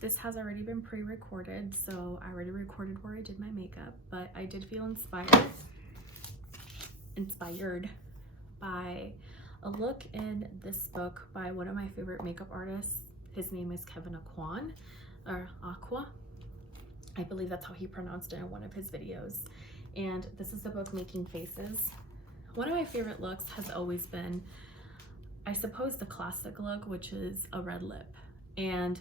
this has already been pre-recorded, so I already recorded where I did my makeup, but I did feel inspired by a look in this book by one of my favorite makeup artists. His name is Kevyn Aucoin, or Aucoin. I believe that's how he pronounced it in one of his videos. And this is the book Making Faces. One of my favorite looks has always been, I suppose, the classic look, which is a red lip. And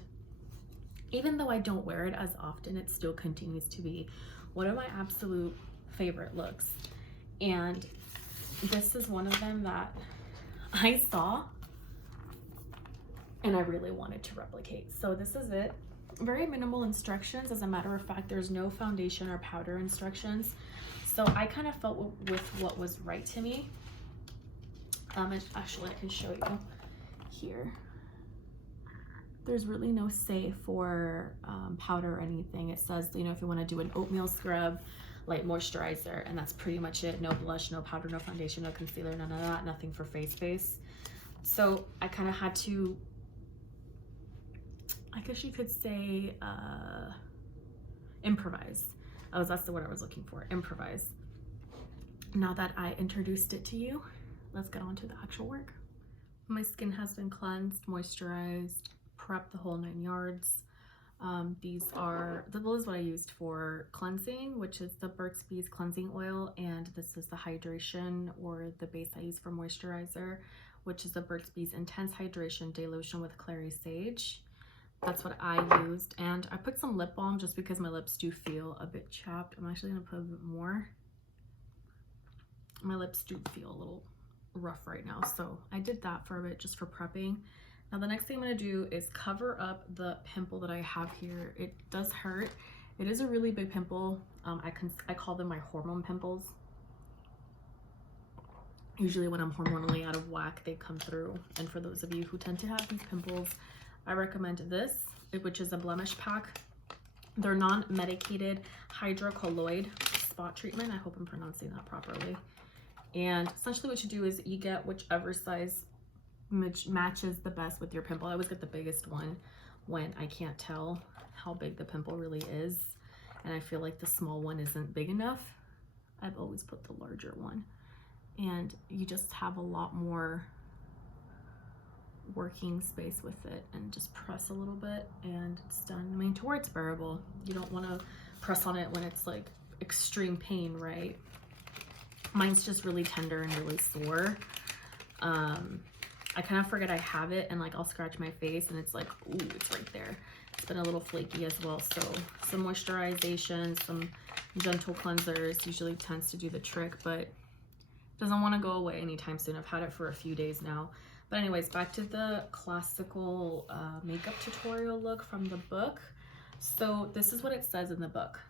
even though I don't wear it as often, it still continues to be one of my absolute favorite looks. And this is one of them that I saw and I really wanted to replicate. So this is it. Very minimal instructions. As a matter of fact, there's no foundation or powder instructions. So I kind of felt with what was right to me. Actually, I can show you here. There's really no say for powder or anything. It says, you know, if you want to do an oatmeal scrub, light moisturizer, and that's pretty much it. No blush, no powder, no foundation, no concealer, none of that, nothing for face. So I kind of had to, I guess you could say, improvise. That's the word I was looking for, improvise. Now that I introduced it to you, let's get on to the actual work. My skin has been cleansed, moisturized, prepped, the whole 9 yards. This is what I used for cleansing, which is the Burt's Bees cleansing oil, and this is the hydration, or the base I use for moisturizer, which is the Burt's Bees Intense Hydration Day Lotion with Clary Sage. That's what I used, and I put some lip balm just because my lips do feel a bit chapped. I'm actually gonna put a bit more. My lips do feel a little rough right now, so I did that for a bit just for prepping. Now the next thing I'm going to do is cover up the pimple that I have here. It does hurt. It is a really big pimple. I call them my hormone pimples. Usually when I'm hormonally out of whack, they come through. And for those of you who tend to have these pimples, I recommend this, which is a blemish pack. They're non-medicated hydrocolloid spot treatment. I hope I'm pronouncing that properly. And essentially what you do is you get whichever size matches the best with your pimple. I always get the biggest one when I can't tell how big the pimple really is, and I feel like the small one isn't big enough. I've always put the larger one, and you just have a lot more working space with it, and just press a little bit and it's done. I mean, to where it's bearable. You don't want to press on it when it's like extreme pain, right? Mine's just really tender and really sore. I kind of forget I have it, and like I'll scratch my face and it's like, ooh, it's right there. It's been a little flaky as well. So some moisturization, some gentle cleansers usually tends to do the trick, but it doesn't want to go away anytime soon. I've had it for a few days now. But anyways, back to the classical makeup tutorial look from the book. So this is what it says in the book.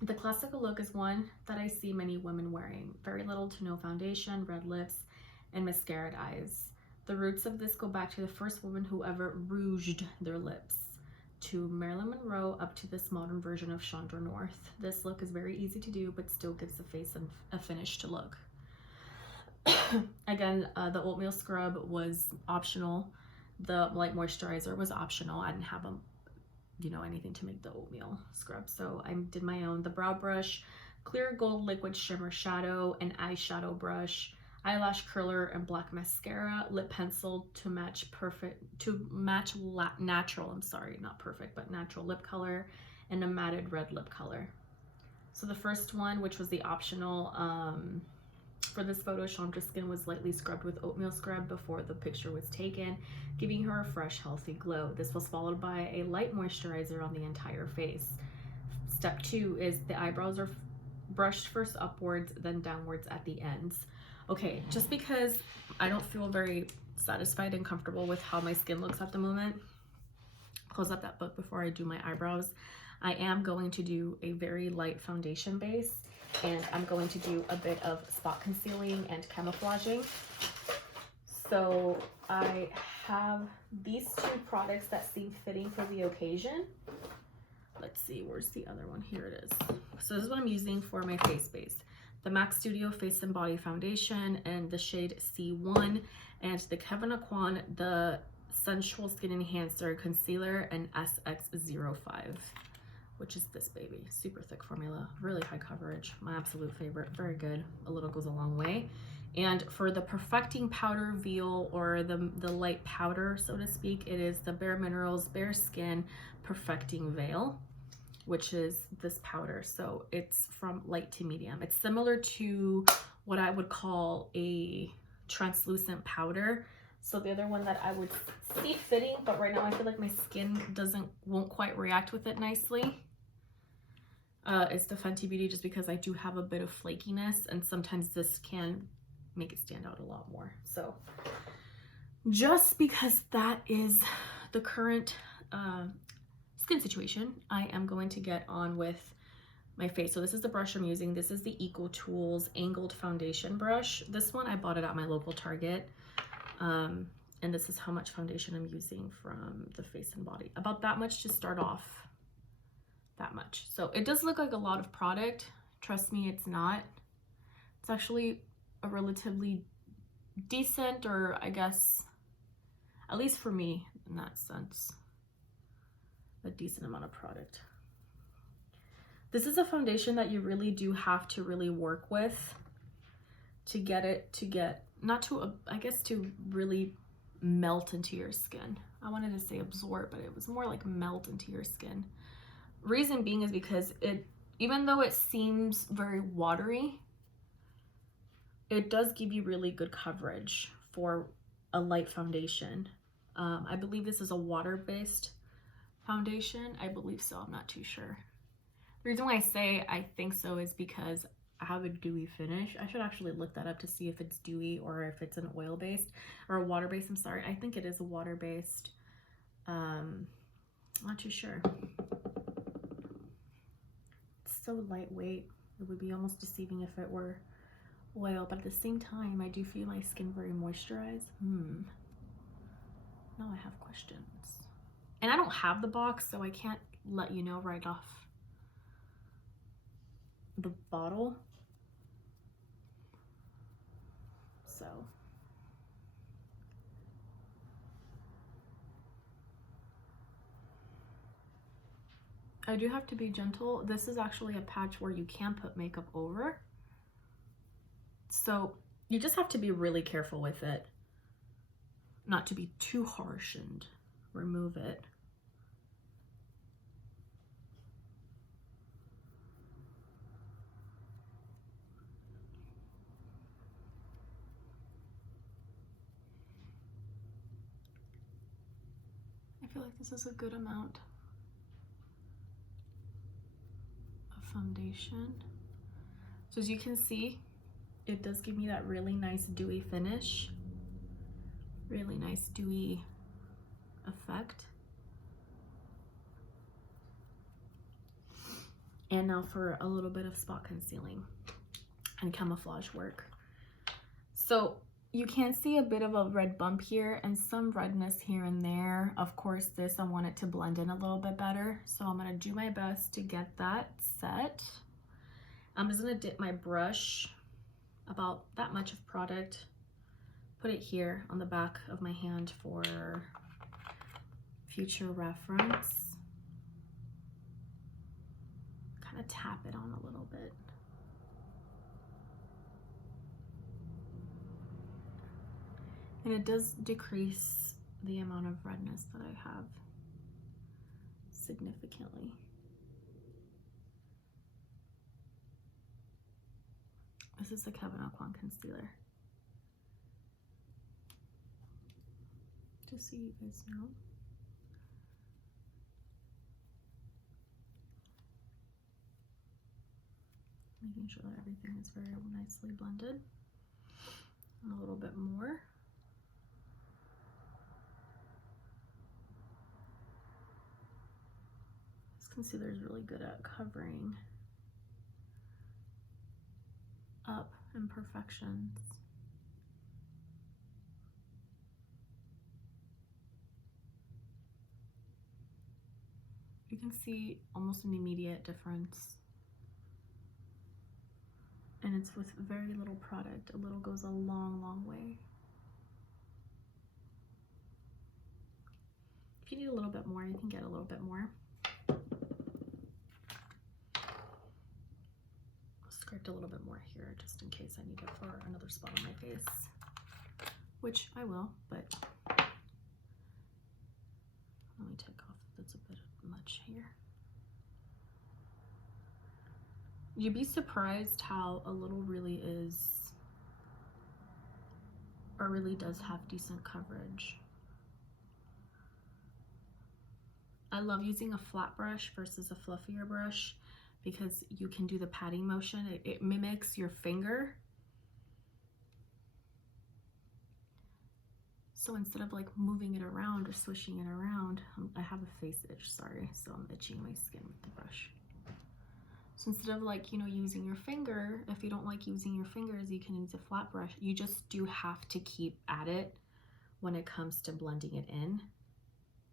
The classical look is one that I see many women wearing. Very little to no foundation, red lips, and mascaraed eyes. The roots of this go back to the first woman who ever rouged their lips, to Marilyn Monroe, up to this modern version of Chandra North. This look is very easy to do, but still gives the face a finish to look. Again, the oatmeal scrub was optional. The light moisturizer was optional. I didn't have anything to make the oatmeal scrub, so I did my own. The brow brush, clear gold liquid shimmer shadow, an eyeshadow brush, eyelash curler, and black mascara, lip pencil to match natural, I'm sorry, not perfect, but natural lip color, and a matted red lip color. So the first one, which was the optional, for this photo, Chandra's skin was lightly scrubbed with oatmeal scrub before the picture was taken, giving her a fresh, healthy glow. This was followed by a light moisturizer on the entire face. Step 2 is the eyebrows are brushed first upwards, then downwards at the ends. Okay, just because I don't feel very satisfied and comfortable with how my skin looks at the moment, close up that book before I do my eyebrows. I am going to do a very light foundation base, and I'm going to do a bit of spot concealing and camouflaging. So I have these two products that seem fitting for the occasion. Let's see, where's the other one? Here it is. So this is what I'm using for my face base. The MAC Studio Face and Body Foundation and the shade C1, and the Kevyn Aucoin, the Sensual Skin Enhancer Concealer and SX05, which is this baby. Super thick formula, really high coverage. My absolute favorite, very good. A little goes a long way. And for the Perfecting Powder Veil, or the light powder, so to speak, it is the BareMinerals Bare Skin Perfecting Veil, which is this powder. So it's from light to medium. It's similar to what I would call a translucent powder. So the other one that I would see fitting, but right now I feel like my skin won't quite react with it nicely, is the Fenty Beauty, just because I do have a bit of flakiness, and sometimes this can make it stand out a lot more. So just because that is the current skin situation, I am going to get on with my face. So this is the brush I'm using. This is the Eco Tools Angled Foundation Brush. This one I bought it at my local Target. And this is how much foundation I'm using from the Face and Body. About that much to start off. That much. So it does look like a lot of product. Trust me, it's not. It's actually a relatively decent, or I guess, at least for me in that sense, a decent amount of product. This is a foundation that you really do have to really work with to get it to get, not to, I guess, to really melt into your skin. I wanted to say absorb, but it was more like melt into your skin. Reason being is because it, even though it seems very watery, it does give you really good coverage for a light foundation. I believe this is a water-based foundation. I believe so, I'm not too sure. The reason why I say I think so is because I have a dewy finish. I should actually look that up to see if it's dewy or if it's an oil-based or a water-based. I'm sorry, I think it is a water-based. Not too sure. It's so lightweight. It would be almost deceiving if it were oil, but at the same time, I do feel my skin very moisturized. Now I have questions. And I don't have the box, so I can't let you know right off the bottle. So I do have to be gentle. This is actually a patch where you can put makeup over. So you just have to be really careful with it, not to be too harsh and remove it. I feel like this is a good amount of foundation. So as you can see, it does give me that really nice dewy finish, really nice dewy effect. And now for a little bit of spot concealing and camouflage work. So you can see a bit of a red bump here and some redness here and there. Of course, this, I want it to blend in a little bit better. So I'm gonna do my best to get that set. I'm just gonna dip my brush, about that much of product, put it here on the back of my hand for future reference. Kind of tap it on a little bit. And it does decrease the amount of redness that I have significantly. This is the Kevyn Aucoin concealer. Just so you guys know. Making sure that everything is very nicely blended. And a little bit more. This concealer is really good at covering up imperfections. You can see almost an immediate difference. And it's with very little product. A little goes a long, long way. you need a little bit more, you can get a little bit more. Scraped a little bit more here just in case I need it for another spot on my face, which I will, but let me take off, that's a bit much here. You'd be surprised how a little really is, or really does have decent coverage. I love using a flat brush versus a fluffier brush because you can do the patting motion. It mimics your finger. So instead of like moving it around or swishing it around, I have a face itch, sorry, so I'm itching my skin with the brush. So instead of like, you know, using your finger, if you don't like using your fingers, you can use a flat brush. You just do have to keep at it when it comes to blending it in,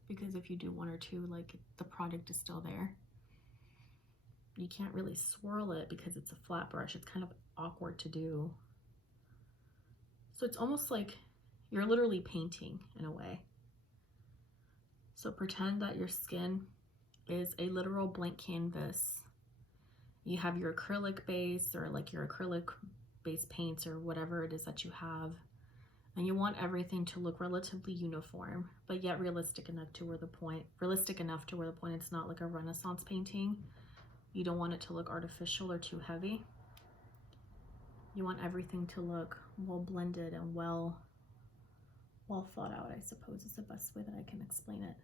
because if you do one or two, like the product is still there. You can't really swirl it because it's a flat brush. It's kind of awkward to do. So it's almost like you're literally painting in a way. So pretend that your skin is a literal blank canvas. You have your acrylic base or like your acrylic base paints or whatever it is that you have. And you want everything to look relatively uniform, but yet realistic enough to where the point it's not like a Renaissance painting. You don't want it to look artificial or too heavy. You want everything to look well blended and well thought out, I suppose is the best way that I can explain it.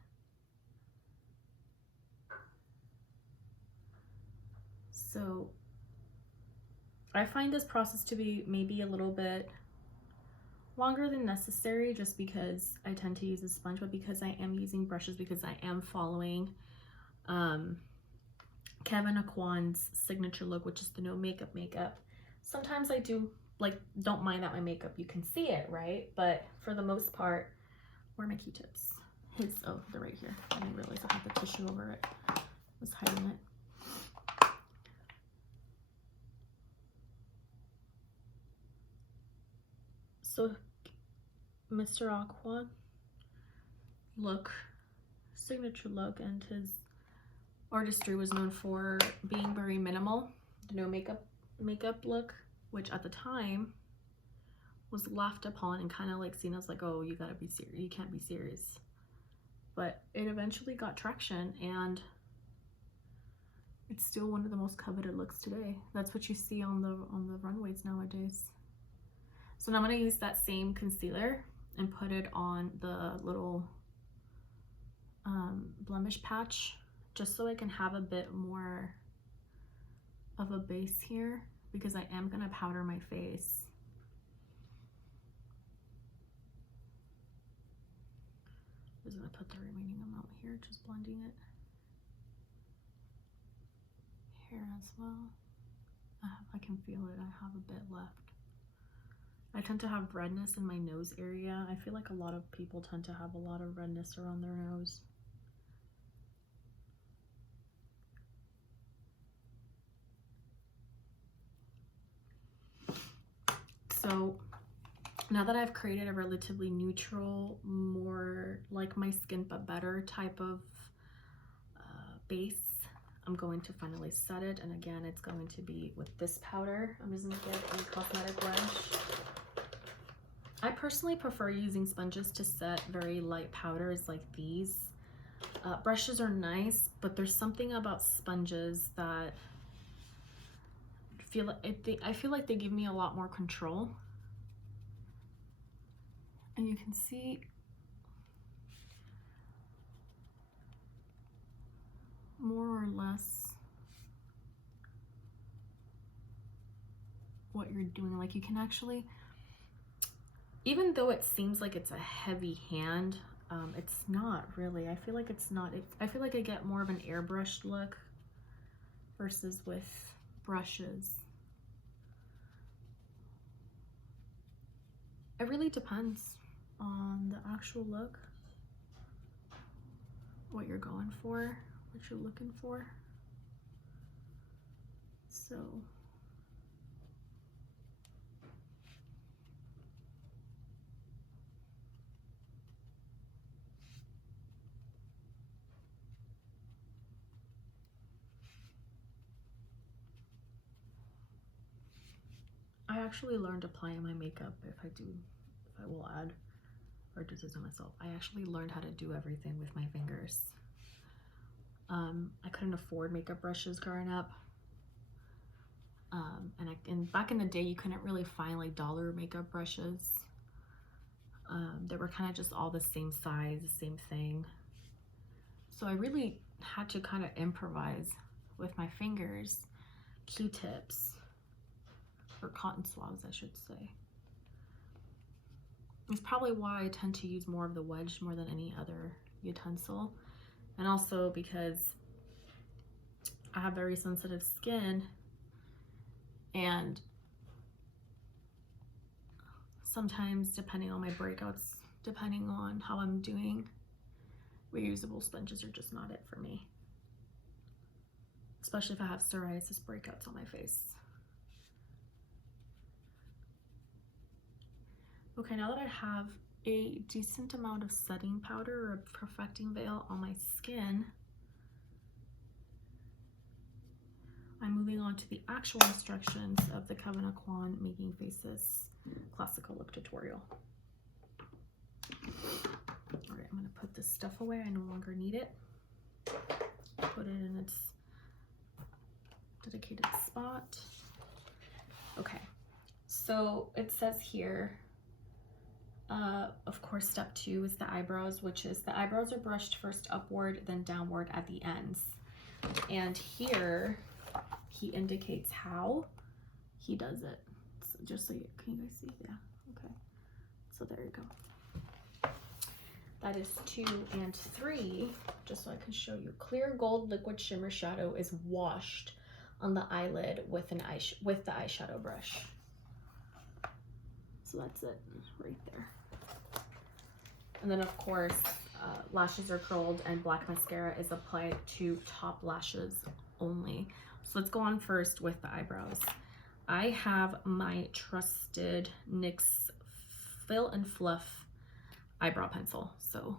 So I find this process to be maybe a little bit longer than necessary just because I tend to use a sponge, but because I am using brushes, because I am following Kevyn Aucoin's signature look, which is the no makeup. Sometimes I do don't mind that my makeup, you can see it, right? But for the most part, where are my Q-tips? Oh, they're right here. I didn't realize I had the tissue over it. I was hiding it. So Mr. Aucoin look, signature look, and his artistry was known for being very minimal, the no makeup look, which at the time was laughed upon and kind of like seen as like, oh, you gotta be serious, you can't be serious. But it eventually got traction and it's still one of the most coveted looks today. That's what you see on the runways nowadays. So now I'm gonna use that same concealer and put it on the little blemish patch, just so I can have a bit more of a base here, because I am gonna powder my face. I'm just gonna put the remaining amount here, just blending it. Here as well. I can feel it, I have a bit left. I tend to have redness in my nose area. I feel like a lot of people tend to have a lot of redness around their nose. So now that I've created a relatively neutral, more like my skin but better type of base, I'm going to finally set it. And again, it's going to be with this powder. I'm just gonna get a cosmetic brush. I personally prefer using sponges to set very light powders like these. Brushes are nice, but there's something about sponges that I feel like they give me a lot more control. And you can see more or less what you're doing. Like you can actually, even though it seems like it's a heavy hand, it's not really. I feel like it's not. I feel like I get more of an airbrushed look versus with brushes. It really depends on the actual look, what you're going for, what you're looking for. So actually learned applying my makeup, if I will add, or do this to myself. I actually learned how to do everything with my fingers. I couldn't afford makeup brushes growing up. And back in the day, you couldn't really find like dollar makeup brushes. They were kind of just all the same size, the same thing. So I really had to kind of improvise with my fingers, Q-tips, or cotton swabs, I should say. It's probably why I tend to use more of the wedge more than any other utensil. And also because I have very sensitive skin, and sometimes depending on my breakouts, depending on how I'm doing, reusable sponges are just not it for me. Especially if I have psoriasis breakouts on my face. Okay, now that I have a decent amount of setting powder or a perfecting veil on my skin, I'm moving on to the actual instructions of the Kevyn Aucoin Making Faces Classical Look tutorial. All right, I'm gonna put this stuff away. I no longer need it. Put it in its dedicated spot. Okay, so it says here, of course, step 2 is the eyebrows, which is the eyebrows are brushed first upward, then downward at the ends. And here, he indicates how he does it. So just so you, can you guys see? Yeah, okay. So there you go. That is 2 and 3, just so I can show you. Clear gold liquid shimmer shadow is washed on the eyelid with the eyeshadow brush. So that's it right there. And then of course, lashes are curled and black mascara is applied to top lashes only. So let's go on first with the eyebrows. I have my trusted NYX Fill and Fluff eyebrow pencil. So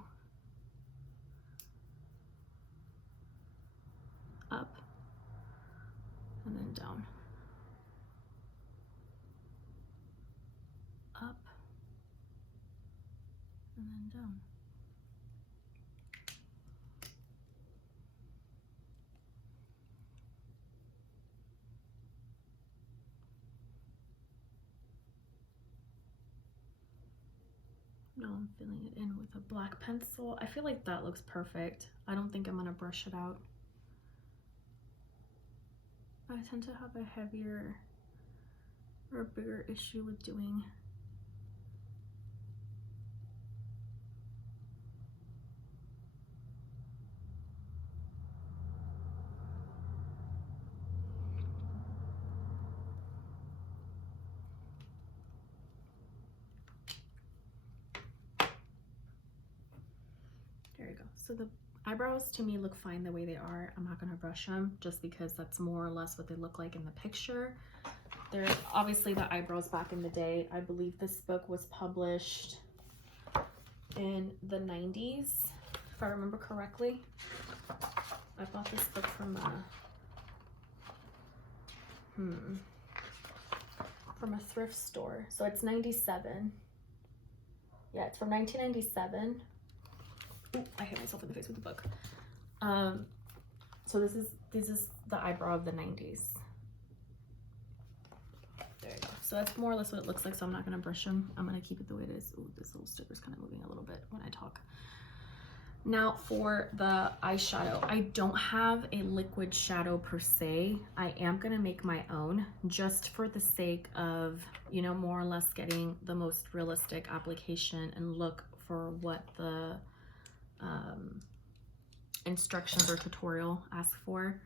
up and then down. Up and then down. Now I'm filling it in with a black pencil. I feel like that looks perfect. I don't think I'm gonna brush it out. I tend to have a heavier or a bigger issue with doing There you go. So the eyebrows to me look fine the way they are. I'm not gonna brush them just because that's more or less what they look like in the picture. There's obviously the eyebrows back in the day. I believe this book was published in the 90's, if I remember correctly. I bought this book from a thrift store. So it's 97. Yeah, it's from 1997. Ooh, I hit myself in the face with the book. So this is the eyebrow of the 90's. There you go. So that's more or less what it looks like. So I'm not gonna brush them. I'm gonna keep it the way it is. Ooh, this little sticker's kind of moving a little bit when I talk. Now for the eyeshadow, I don't have a liquid shadow per se. I am gonna make my own just for the sake of, you know, more or less getting the most realistic application and look for what the instructions or tutorial ask for.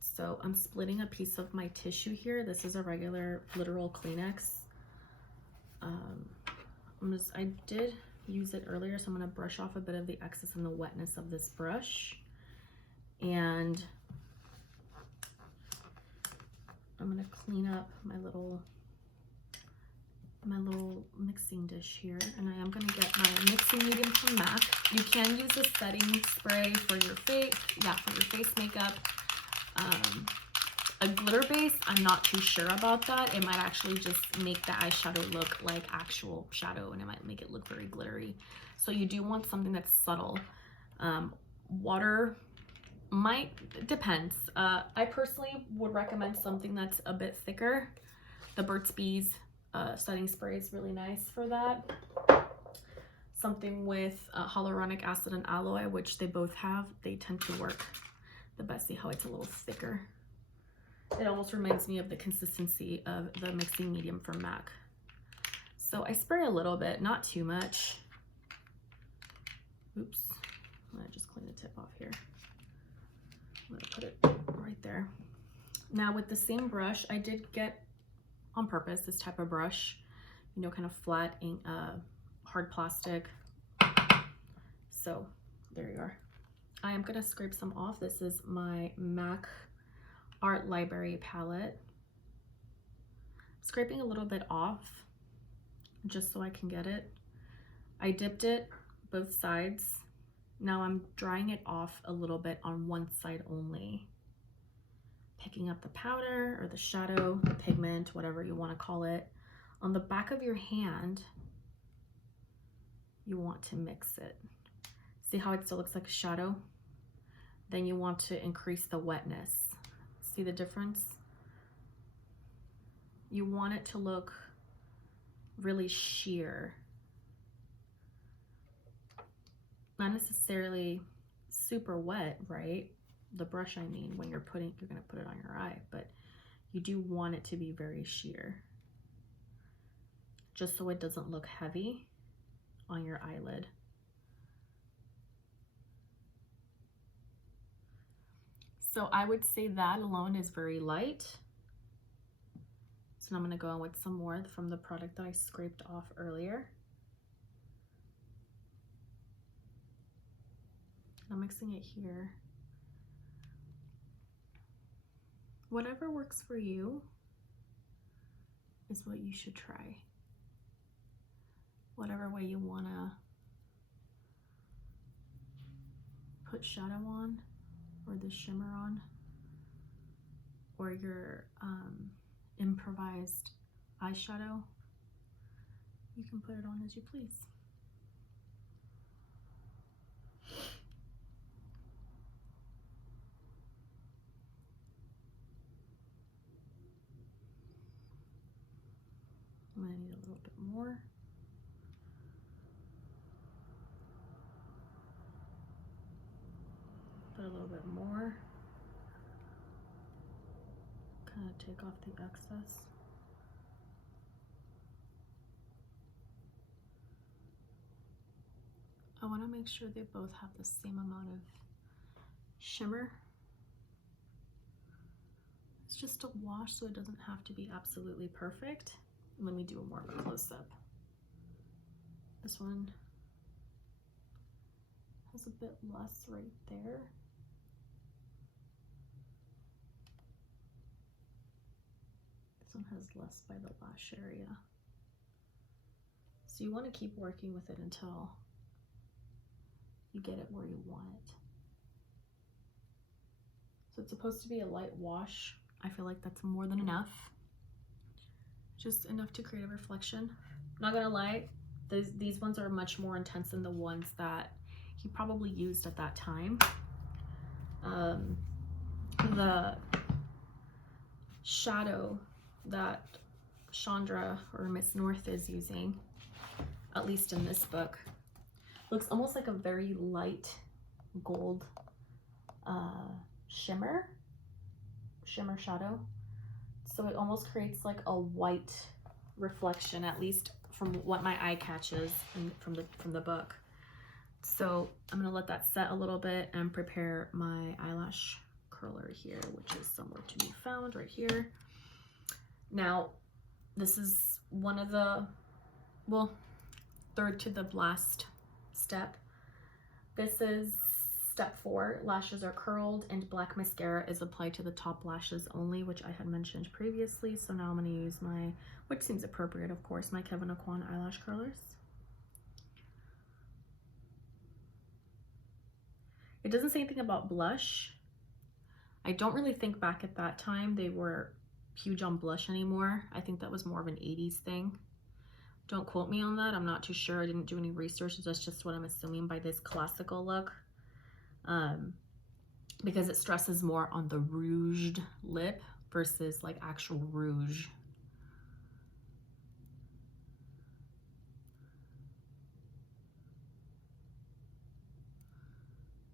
So I'm splitting a piece of my tissue here. This is a regular literal Kleenex. I did use it earlier, so I'm going to brush off a bit of the excess and the wetness of this brush, and I'm going to clean up my little mixing dish here, and I am going to get my mixing medium from MAC. You can use a setting spray for your face, for your face makeup. A glitter base, I'm not too sure about that. It might actually just make the eyeshadow look like actual shadow, and it might make it look very glittery. So you do want something that's subtle. Water depends. I personally would recommend something that's a bit thicker. The Burt's Bees setting spray is really nice for that. Something with hyaluronic acid and aloe, which they both have, they tend to work the best. See how it's a little thicker? It almost reminds me of the consistency of the mixing medium from MAC. So I spray a little bit, not too much. Oops, I'm gonna just clean the tip off here. I'm gonna put it right there. Now with the same brush, I did get on purpose this type of brush, you know, kind of flat, hard plastic. So there you are. I am gonna scrape some off. This is my MAC Art Library palette. Scraping a little bit off just so I can get it. I dipped it both sides. Now I'm drying it off a little bit on one side only. Picking up the powder or the shadow, the pigment, whatever you want to call it. On the back of your hand, you want to mix it. See how it still looks like a shadow? Then you want to increase the wetness. See the difference? You want it to look really sheer. Not necessarily super wet, right? The brush, I mean, when you're gonna put it on your eye, but you do want it to be very sheer. Just so it doesn't look heavy on your eyelid. So I would say that alone is very light. So now I'm gonna go in with some more from the product that I scraped off earlier. I'm mixing it here. Whatever works for you is what you should try. Whatever way you wanna put shadow on, or the shimmer on, or your improvised eyeshadow, you can put it on as you please. I'm gonna need a little bit more. Put a little bit more. Kind of take off the excess. I want to make sure they both have the same amount of shimmer. It's just a wash, so it doesn't have to be absolutely perfect. Let me do more of a close-up. This one has a bit less right there. This one has less by the lash area. So you want to keep working with it until you get it where you want it. So it's supposed to be a light wash. I feel like that's more than enough. Just enough to create a reflection. Not gonna lie, these ones are much more intense than the ones that he probably used at that time. The shadow that Chandra or Miss North is using, at least in this book, looks almost like a very light gold shimmer shadow. So it almost creates like a white reflection, at least from what my eye catches and from the book. So I'm gonna let that set a little bit and prepare my eyelash curler here, which is somewhere to be found right here. Now, this is one of the, well, third to the last step. This is step 4. Lashes are curled and black mascara is applied to the top lashes only, which I had mentioned previously. So now I'm going to use my, which seems appropriate, of course, my Kevyn Aucoin eyelash curlers. It doesn't say anything about blush. I don't really think back at that time they were huge on blush anymore. I think that was more of an 80s thing. Don't quote me on that. I'm not too sure. I didn't do any research. That's just what I'm assuming by this classical look. Because it stresses more on the rouged lip versus like actual rouge.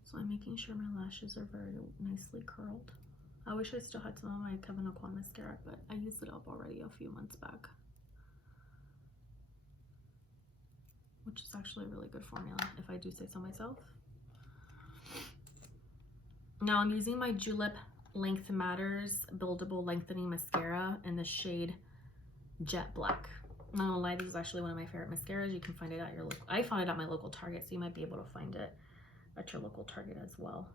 So I'm making sure my lashes are very nicely curled. I wish I still had some of my Kevyn Aucoin mascara, but I used it up already a few months back. Which is actually a really good formula, if I do say so myself. Now I'm using my Julep Length Matters Buildable Lengthening Mascara in the shade Jet Black. I'm not gonna lie, this is actually one of my favorite mascaras. You can find it at your local, I found it at my local Target, so you might be able to find it at your local Target as well.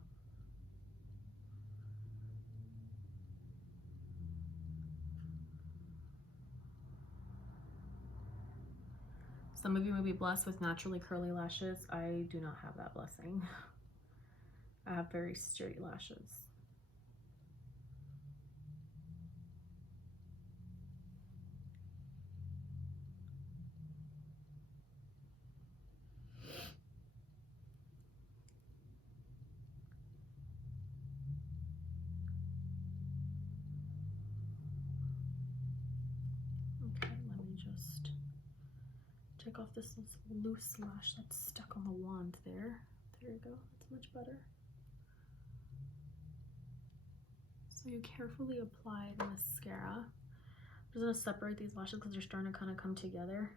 Some of you may be blessed with naturally curly lashes. I do not have that blessing. I have very straight lashes. Okay, let me just take off this loose lash that's stuck on the wand there. There you go, that's much better. So you carefully apply the mascara. I'm just gonna separate these lashes because they're starting to kind of come together.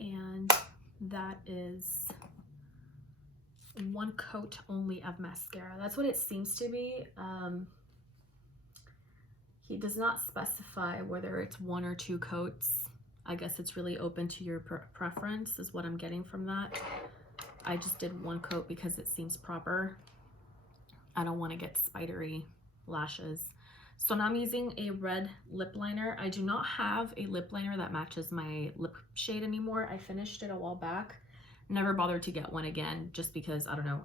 And that is one coat only of mascara. That's what it seems to be. He does not specify whether it's 1 or 2 coats. I guess it's really open to your preference is what I'm getting from that. I just did 1 coat because it seems proper. I don't want to get spidery lashes. So now I'm using a red lip liner. I do not have a lip liner that matches my lip shade anymore. I finished it a while back. Never bothered to get one again just because, I don't know,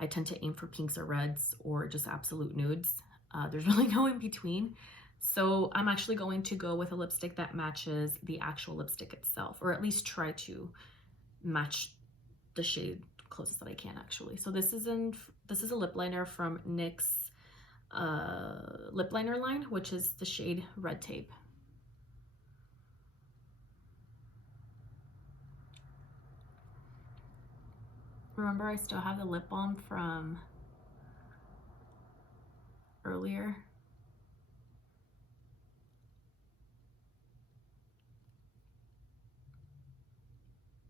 I tend to aim for pinks or reds or just absolute nudes. There's really no in between. So I'm actually going to go with a lipstick that matches the actual lipstick itself, or at least try to match the shade closest that I can actually. So this is a lip liner from NYX lip liner line, which is the shade Red Tape. Remember, I still have the lip balm from earlier.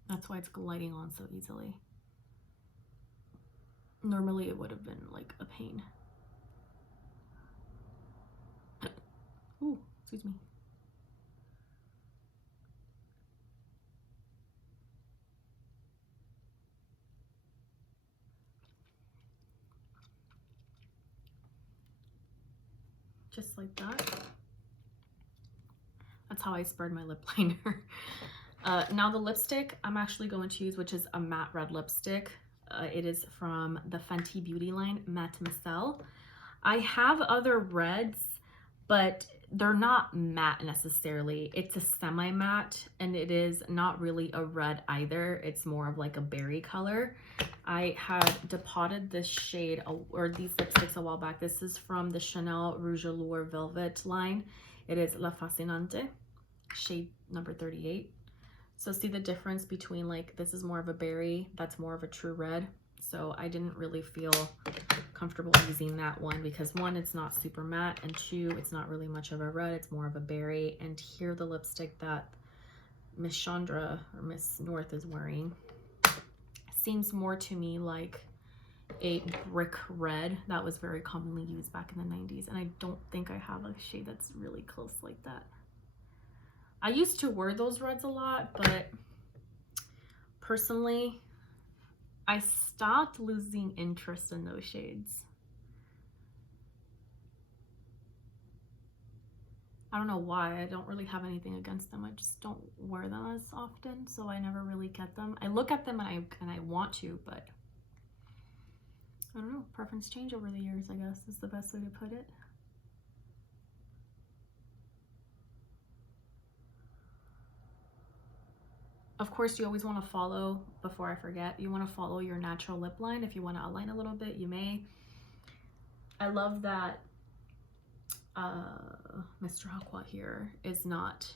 That's why it's gliding on so easily. Normally it would have been like a pain. Ooh, excuse me. Just like that. That's how I spread my lip liner. Now the lipstick I'm actually going to use, which is a matte red lipstick. It is from the Fenty Beauty line, Matte Micelle. I have other reds, but they're not matte necessarily. It's a semi-matte, and it is not really a red either. It's more of like a berry color. I had depotted this shade, or these lipsticks a while back. This is from the Chanel Rouge Allure Velvet line. It is La Fascinante, shade number 38. So see the difference between, like, this is more of a berry, that's more of a true red. So I didn't really feel comfortable using that one because 1, it's not super matte, and 2, it's not really much of a red, it's more of a berry. And here the lipstick that Miss Chandra or Miss North is wearing seems more to me like a brick red that was very commonly used back in the 90s. And I don't think I have a shade that's really close like that. I used to wear those reds a lot, but personally, I stopped losing interest in those shades. I don't know why. I don't really have anything against them. I just don't wear them as often, so I never really get them. I look at them and I want to, but I don't know. Preference change over the years, I guess, is the best way to put it. Of course, you always want to follow, before I forget, you want to follow your natural lip line. If you want to outline a little bit, you may. I love that Mr. Aucoin here is not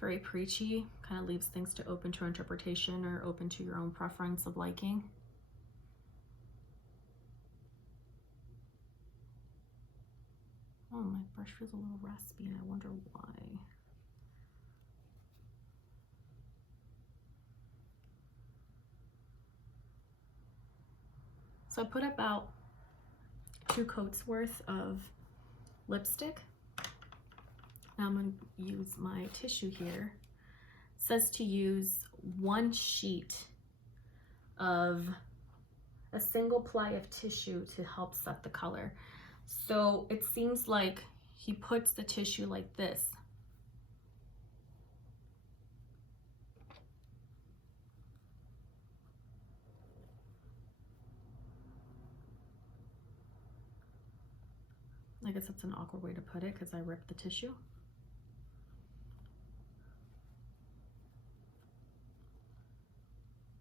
very preachy, kind of leaves things to open to interpretation or open to your own preference of liking. Oh, my brush feels a little raspy and I wonder why. So I put about 2 coats worth of lipstick. Now I'm going to use my tissue here. It says to use 1 sheet of a single ply of tissue to help set the color. So it seems like he puts the tissue like this. I guess that's an awkward way to put it because I ripped the tissue.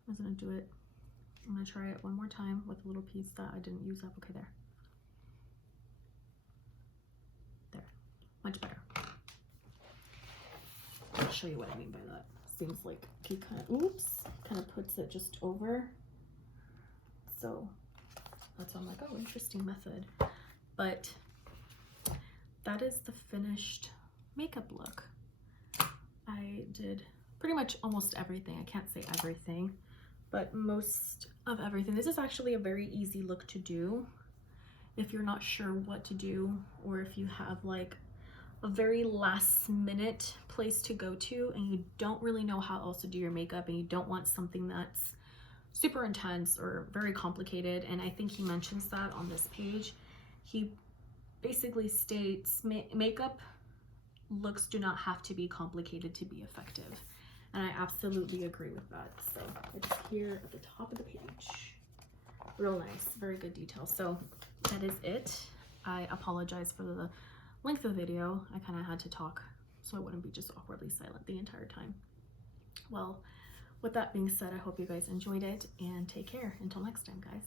I was gonna do it. I'm gonna try it one more time with a little piece that I didn't use up. Okay, there. There, much better. I'll show you what I mean by that. Seems like he kind of, oops, kind of puts it just over. So that's why I'm like, oh, interesting method. But that is the finished makeup look. I did pretty much almost everything. I can't say everything, but most of everything. This is actually a very easy look to do if you're not sure what to do, or if you have like a very last minute place to go to and you don't really know how else to do your makeup and you don't want something that's super intense or very complicated. And I think he mentions that on this page. He basically states makeup looks do not have to be complicated to be effective. And I absolutely agree with that. So it's here at the top of the page. Real nice, very good detail. So that is it. I apologize for the length of the video. I kind of had to talk so I wouldn't be just awkwardly silent the entire time. Well, with that being said, I hope you guys enjoyed it and take care. Until next time, guys.